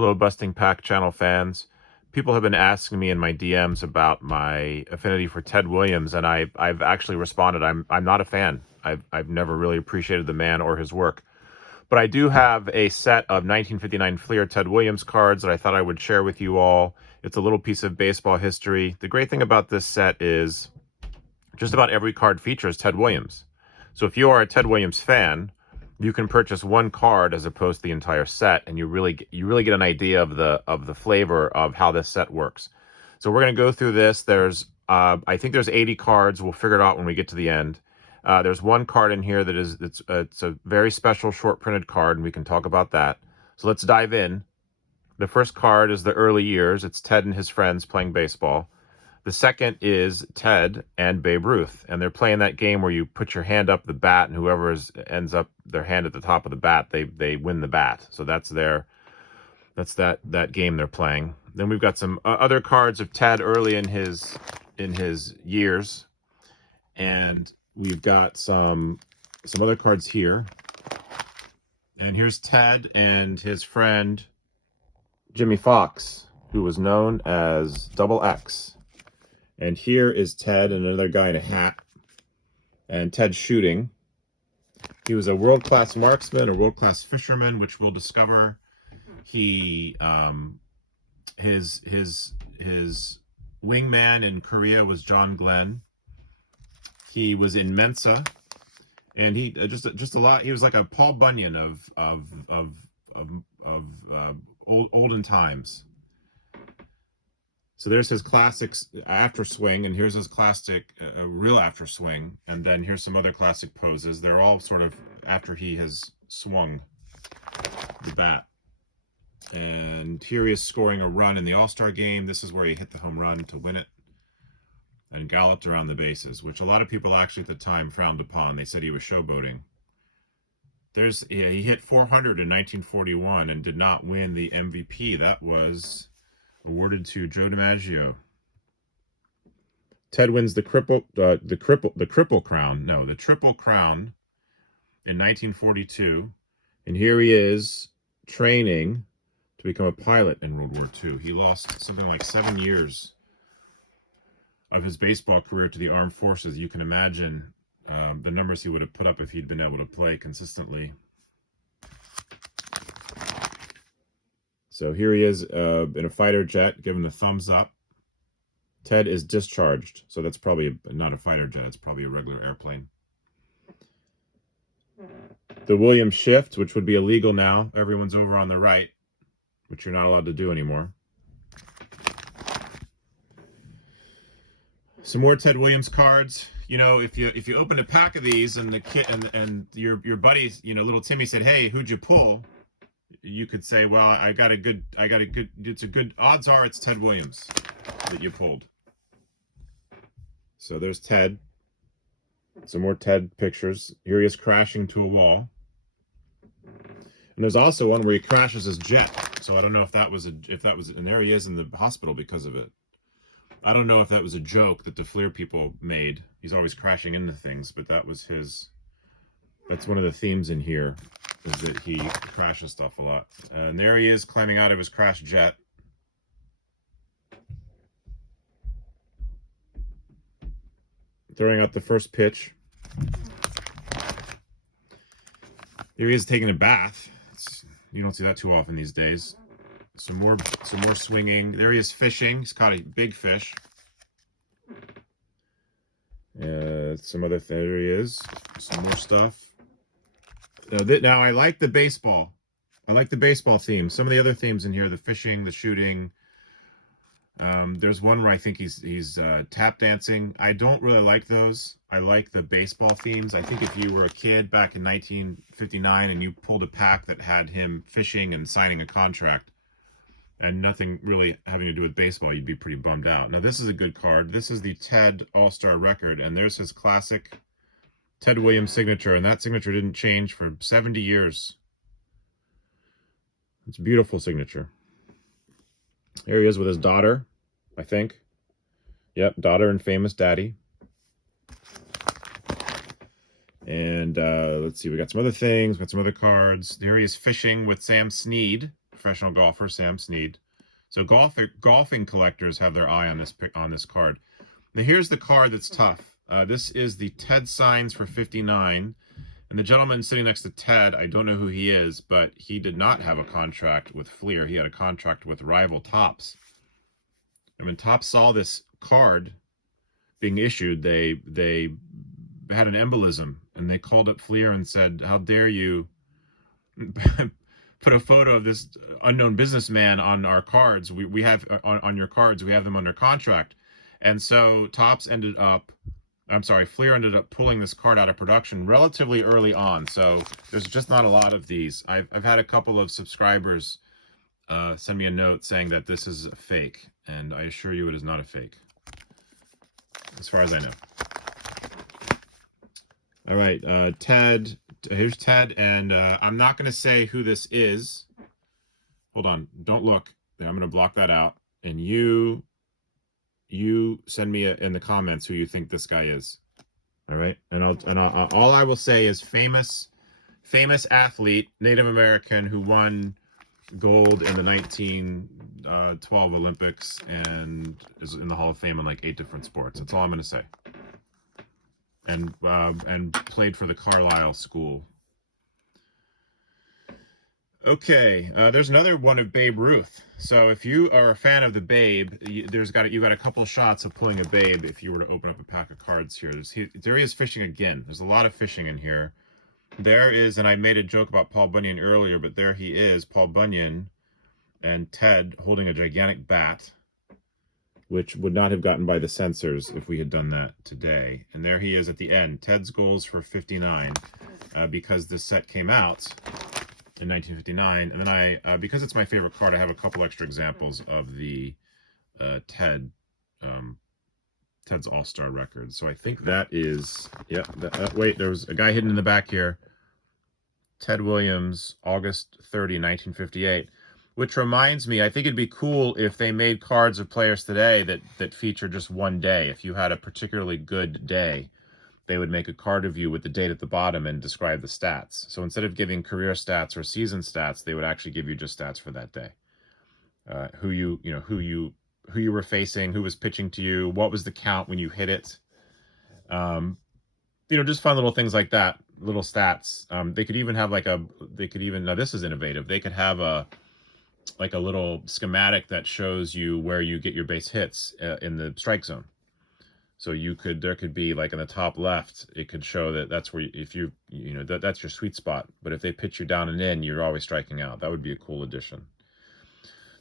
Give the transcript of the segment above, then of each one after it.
Hello, Busting Pack channel fans. People have been asking me in my DMs about my affinity for Ted Williams, and I've actually responded. I'm not a fan. I've never really appreciated the man or his work. But I do have a set of 1959 Fleer Ted Williams cards that I thought I would share with you all. It's a little piece of baseball history. The great thing about this set is just about every card features Ted Williams. So if you are a Ted Williams fan, you can purchase one card as opposed to the entire set, and you really get an idea of the flavor of how this set works. So we're going to go through this. There's I think there's 80 cards. We'll figure it out when we get to the end. There's one card in here that is it's a very special short printed card, and we can talk about that. So let's dive in. The first card is the early years. It's Ted and his friends playing baseball. The second is Ted and Babe Ruth, and they're playing that game where you put your hand up the bat, and whoever ends up their hand at the top of the bat, they win the bat. So that's that game they're playing. Then we've got some other cards of Ted early in his years, and we've got some other cards here. And here's Ted and his friend Jimmy Fox, who was known as Double X. And here is Ted and another guy in a hat. And Ted shooting. He was a world-class marksman, a world-class fisherman, which we'll discover. He his wingman in Korea was John Glenn. He was in Mensa, and he just a lot. He was like a Paul Bunyan of olden times. So there's his classic after swing, and here's his classic real after swing, and then here's some other classic poses. They're all sort of after he has swung the bat. And here he is scoring a run in the All-Star game. This is where he hit the home run to win it and galloped around the bases, which a lot of people actually at the time frowned upon. They said he was showboating. He hit 400 in 1941 and did not win the MVP. That was awarded to Joe DiMaggio. Ted wins the Triple Crown in 1942, and here he is training to become a pilot in World War II. He lost something like 7 years of his baseball career to the armed forces. You can imagine the numbers he would have put up if he'd been able to play consistently. So here he is in a fighter jet, giving the thumbs up. Ted is discharged, so that's probably not a fighter jet. It's probably a regular airplane. The Williams shift, which would be illegal now. Everyone's over on the right, which you're not allowed to do anymore. Some more Ted Williams cards. You know, if you open a pack of these and the kid and your buddies, you know, little Timmy said, "Hey, who'd you pull?" You could say, well, I got a good, it's a good, odds are it's Ted Williams that you pulled. So there's Ted. Some more Ted pictures. Here he is crashing to a wall. And there's also one where he crashes his jet. So I don't know if that was, and there he is in the hospital because of it. I don't know if that was a joke that the Fleer people made. He's always crashing into things, but that was that's one of the themes in here, is that he crashes stuff a lot. And there he is climbing out of his crashed jet. Throwing out the first pitch. Here he is taking a bath. You don't see that too often these days. Some more swinging. There he is fishing. He's caught a big fish. Some other, there he is. Some more stuff. Now I like the baseball. I like the baseball theme. Some of the other themes in here, the fishing, the shooting. There's one where I think he's tap dancing. I don't really like those. I like the baseball themes. I think if you were a kid back in 1959 and you pulled a pack that had him fishing and signing a contract and nothing really having to do with baseball, you'd be pretty bummed out. Now this is a good card. This is the Ted All-Star record, and there's his classic Ted Williams signature, and that signature didn't change for 70 years. It's a beautiful signature. Here he is with his daughter, I think. Yep, daughter and famous daddy. And let's see, we got some other things, got some other cards. There he is fishing with Sam Snead professional golfer Sam Snead. So golfing collectors have their eye on this card. Now here's the card that's tough. This is the Ted Signs for 59. And the gentleman sitting next to Ted, I don't know who he is, but he did not have a contract with Fleer. He had a contract with rival Topps. And when Topps saw this card being issued, they had an embolism, and they called up Fleer and said, "How dare you put a photo of this unknown businessman on our cards? We have on your cards. We have them under contract." And so Fleer ended up pulling this card out of production relatively early on. So there's just not a lot of these. I've had a couple of subscribers send me a note saying that this is a fake, and I assure you it is not a fake, as far as I know. All right, Ted. Here's Ted, and I'm not going to say who this is. Hold on, don't look. I'm going to block that out, and you send me in the comments who you think this guy is. All right, and all I will say is famous athlete, Native American, who won gold in the 1912 Olympics and is in the Hall of Fame in like 8 different sports. That's all I'm going to say. And played for the Carlisle School. Okay, there's another one of Babe Ruth. So if you are a fan of the Babe, you got a couple shots of pulling a Babe if you were to open up a pack of cards here. There he is fishing again. There's a lot of fishing in here. There is, and I made a joke about Paul Bunyan earlier, but there he is, Paul Bunyan and Ted holding a gigantic bat, which would not have gotten by the censors if we had done that today. And there he is at the end, Ted's goals for 59, because this set came out in 1959. And then because it's my favorite card, I have a couple extra examples of the Ted's All-Star record. So I think that is, yeah, wait, there was a guy hidden in the back here. Ted Williams, August 30, 1958. Which reminds me, I think it'd be cool if they made cards of players today that feature just one day. If you had a particularly good day, they would make a card of you with the date at the bottom and describe the stats. So instead of giving career stats or season stats, they would actually give you just stats for that day. Who you were facing, who was pitching to you, what was the count when you hit it. Just fun little things like that, little stats. They could even have now this is innovative. They could have a little schematic that shows you where you get your base hits in the strike zone. So there could be like in the top left, it could show that that's where that's your sweet spot. But if they pitch you down and in, you're always striking out. That would be a cool addition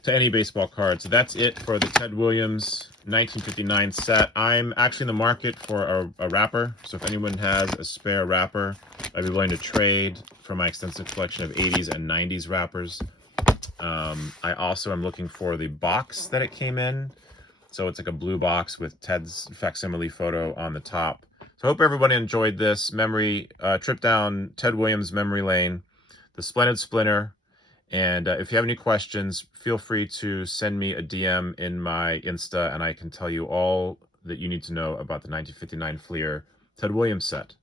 to any baseball card. So that's it for the Ted Williams 1959 set. I'm actually in the market for a wrapper. So if anyone has a spare wrapper, I'd be willing to trade for my extensive collection of 80s and 90s wrappers. I also am looking for the box that it came in. So it's like a blue box with Ted's facsimile photo on the top. So I hope everybody enjoyed this trip down Ted Williams memory lane, the Splendid Splinter. And if you have any questions, feel free to send me a DM in my Insta, and I can tell you all that you need to know about the 1959 Fleer Ted Williams set.